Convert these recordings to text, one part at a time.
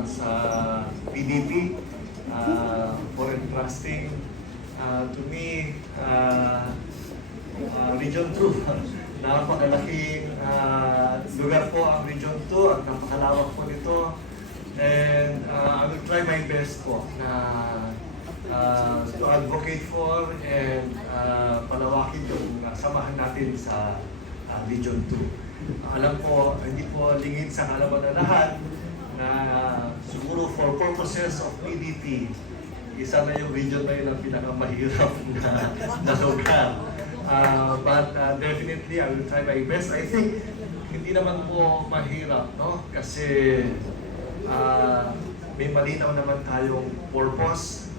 salamat sa PDP for entrusting to me Region 2. Napakalaking lugar po ang Region 2 at napakalawak po nito. And I will try my best po na to advocate for and palawakin yung samahan natin sa Region 2. Alam ko, hindi po lingid sa kalaman na lahat na siguro for purposes of PDP, isa na yung region na yun ang pinakamahirap na lugar. But definitely, I will try my best. I think hindi naman po mahirap, no? Kasi may malinaw naman tayong purpose,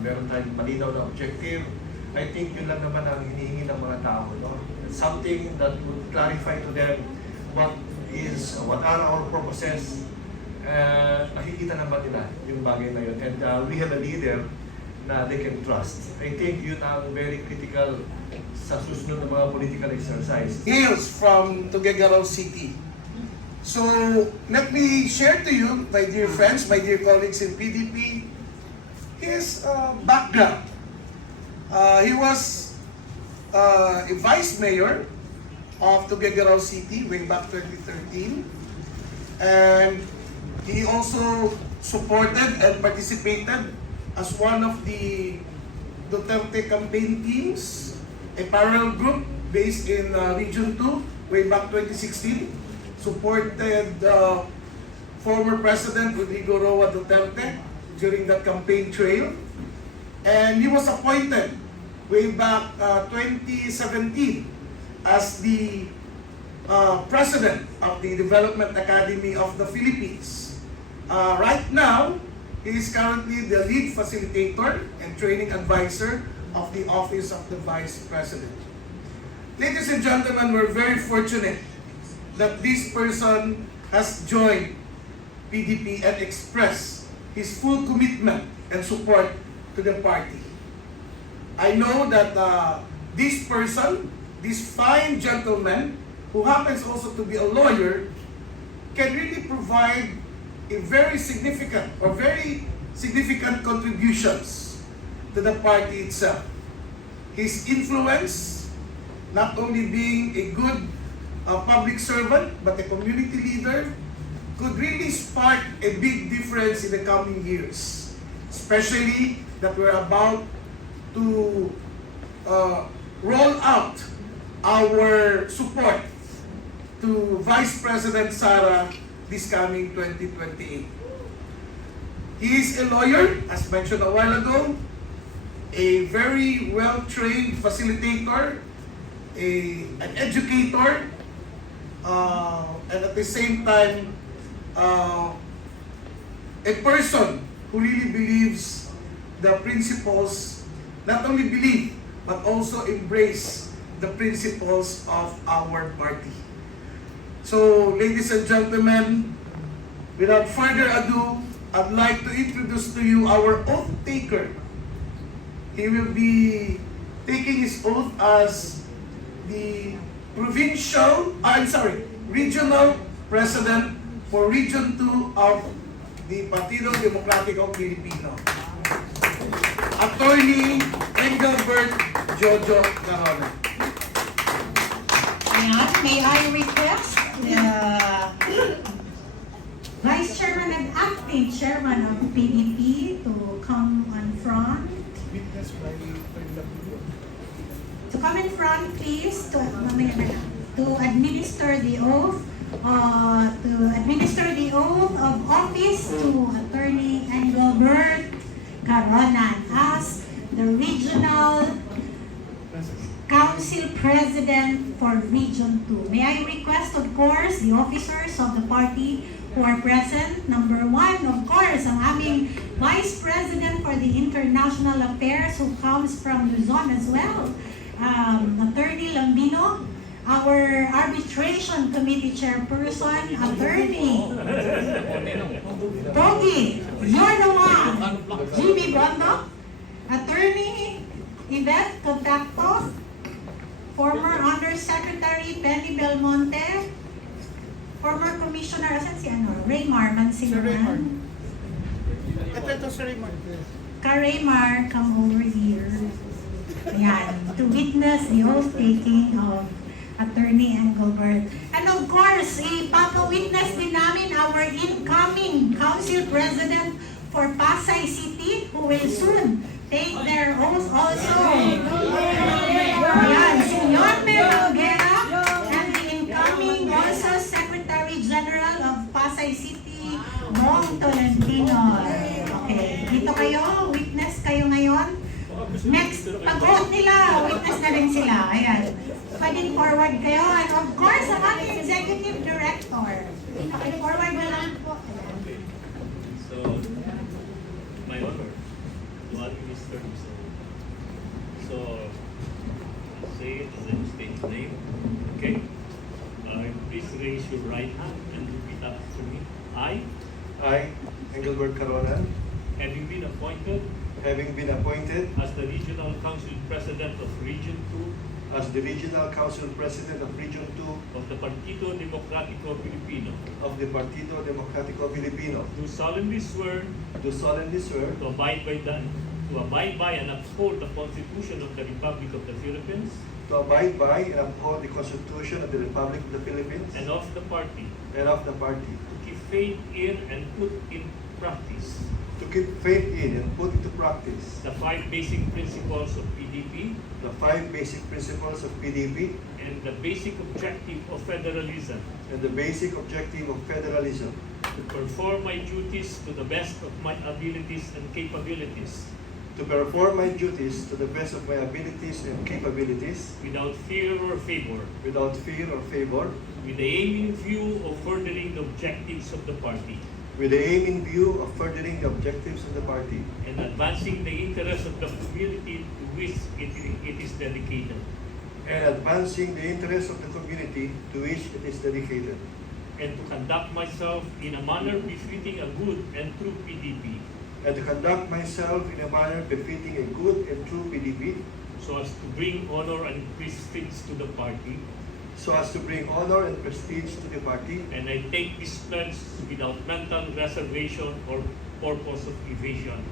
meron tayong malinaw na objective. I think yun lang naman ang hinihingi ng mga tao, no? Something that would clarify to them what are our purposes. Nakikita naman nila yung bagay na yun. And we have a leader na they can trust. I think yun ang very critical sa susunod ng mga political exercise. Hails from Tuguegarao City. So, let me share to you, my dear friends, my dear colleagues in PDP, his background. He was a vice mayor of Tuguegarao City way back 2013. And he also supported and participated as one of the Duterte campaign teams, a parallel group based in Region 2 way back 2016, supported former President Rodrigo Roa Duterte during that campaign trail. And he was appointed way back 2017 as the President of the Development Academy of the Philippines. Right now, he is currently the lead facilitator and training advisor of the Office of the Vice President. Ladies and gentlemen, we're very fortunate that this person has joined PDP and expressed his full commitment and support to the party. I know that this person, this fine gentleman, who happens also to be a lawyer, can really provide a very significant contributions to the party itself. His influence, not only being a good public servant, but a community leader, could really spark a big difference in the coming years. Especially that we're about to roll out our support to Vice President Sara this coming 2028. He is a lawyer, as mentioned a while ago, a very well-trained facilitator, an educator, and at the same time, a person who really believes the principles, not only believe, but also embrace the principles of our party. So, ladies and gentlemen, without further ado, I'd like to introduce to you our oath taker. He will be taking his oath as the regional president for Region 2 of the Partido Demokratiko Pilipino. Attorney Engelbert Jojo Carona. Ayan, may I request Vice Chairman and Acting Chairman of PDP to come on front. To come in front, please, to administer the oath. To administer the oath of office to Attorney Engelbert Caronan as the Regional Council President for Region 2. May I request, of course, the officers of the party who are present. Number one, of course, ang aming Vice President for the International Affairs who comes from Luzon as well, Attorney Lambino. Our Arbitration Committee Chairperson, Attorney Pogi, you're the one. Jimmy Bondo, Attorney Yvette Contacto, former Undersecretary Penny Belmonte, former commissioner, asan si ano? Raymar Mansiluan. Ito si Raymond. Ka-Raymar, come over here. Ayan, to witness the oath-taking of Attorney Engelbert. And of course, ipapa-witness din namin our incoming Council President for Pasay City, who will soon take their oath also. Ayan, si Yorme Noguera, and the incoming also Secretary General of Pasay City, Bong Tolentino. Okay, dito kayo, witness kayo ngayon. Next, pag-oath nila, witness na rin sila. Ayan. Pwede forward kayo. And of course, ang ating Executive Director. Okay, forward na lang po. Ayan. So, my honor to administer this oath. So, say it as I state his name. Okay? Please raise your right hand and repeat after me. I, Engelbert Caronan, having been appointed as the Regional Council President of Region 2 as the Regional Council President of Region 2 of the Partido Democratico Filipino, of the Partido Democratico Filipino, do solemnly swear do solemnly swear to abide by and uphold the Constitution of the Republic of the Philippines to abide by and uphold the Constitution of the Republic of the Philippines and of the party, and of the party, to keep faith in and put in practice to keep faith in and put into practice the 5 basic principles of PDP the 5 basic principles of PDP and the basic objective of federalism, and the basic objective of federalism, to perform my duties to the best of my abilities and capabilities, to perform my duties to the best of my abilities and capabilities, without fear or favor, without fear or favor, with the aim in view of furthering the objectives of the party with the aim in view of furthering the objectives of the party and advancing the interests of the community to which it is dedicated, and advancing the interests of the community to which it is dedicated, and to conduct myself in a manner befitting a good and true PDP, and to conduct myself in a manner befitting a good and true PDP, so as to bring honor and prestige to the party. so as to bring honor and prestige to the party, And I take this pledge without mental reservation or purpose of evasion.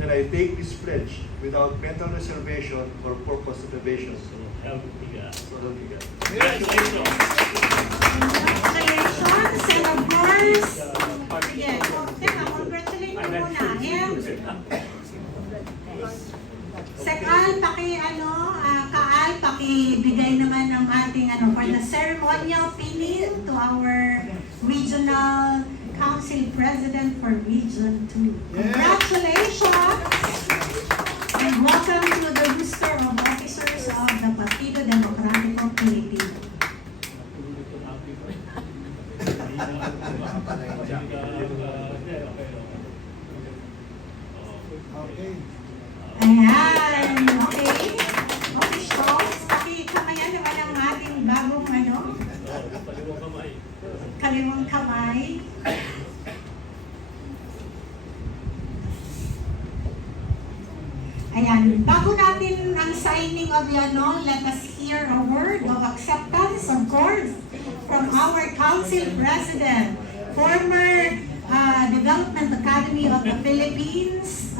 and I take this pledge without mental reservation or purpose of evasion. So help me God. So help me God. Congratulations. Congratulations, and of course, sige, teka, congratulate mo muna. Sekal, Kaal, pakibigay naman ng ating for the ceremonial pinning to our Regional Council President for Region 2. Congratulations! And welcome to the roster of officers of the Partido Democratico Filipino. Okay. Ayan, okay. Officials, pakikamayan naman ang ating bagong Paliwang kamay. kaliwang kamay. Ayan, bago natin ang signing of the let us hear a word of acceptance, of course, from our Council President, former Development Academy of the Philippines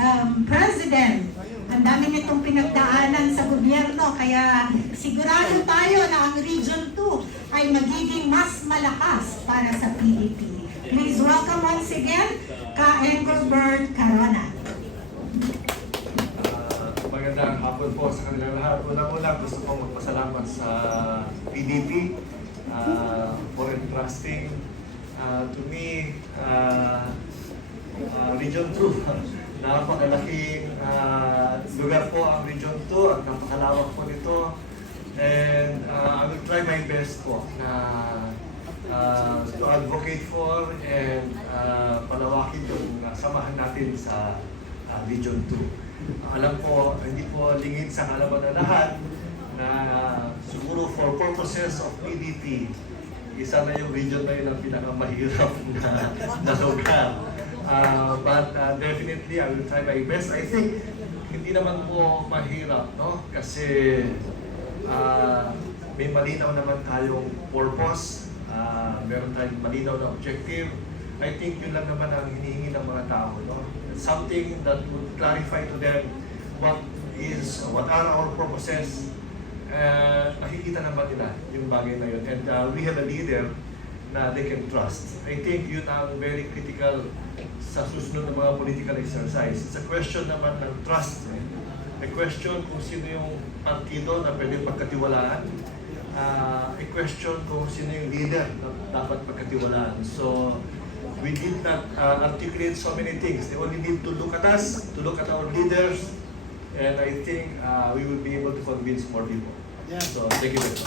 President. Ang dami nitong pinagdaanan sa gobyerno, kaya sigurado tayo na ang Region 2 ay magiging mas malakas para sa PDP. Please welcome once again, Ka Engelbert Caronan. Magandang hapon po sa kanilang lahat. Unang-una gusto kong magpasalamat sa PDP for entrusting to me Region 2. Napakalaking lugar po ang Region 2 at napakalawak po nito. And I will try my best po na to advocate for and palawakin yung samahan natin sa Region 2. Alam po, hindi po lingid sa kalaman na lahat na siguro for purposes of PDP, isa na yung region na yun ang pinakamahirap na lugar. But definitely, I will try my best. I think, hindi naman po mahirap, no? Kasi may malinaw naman tayong purpose. meron tayong malinaw na objective. I think yun lang naman ang hinihingi ng mga tao, no? Something that would clarify to them what are our purposes. Nakikita naman nila yung bagay na yun. And we have a leader na they can trust. I think yun ang very critical sa susunod ng mga political exercise. It's a question naman ng trust. A question kung sino yung partido na pwedeng pagkatiwalaan. A question kung sino yung leader na dapat pagkatiwalaan. So, we did not articulate so many things. They only need to look at us, to look at our leaders, and I think we will be able to convince more people. Yeah. So, thank you very much.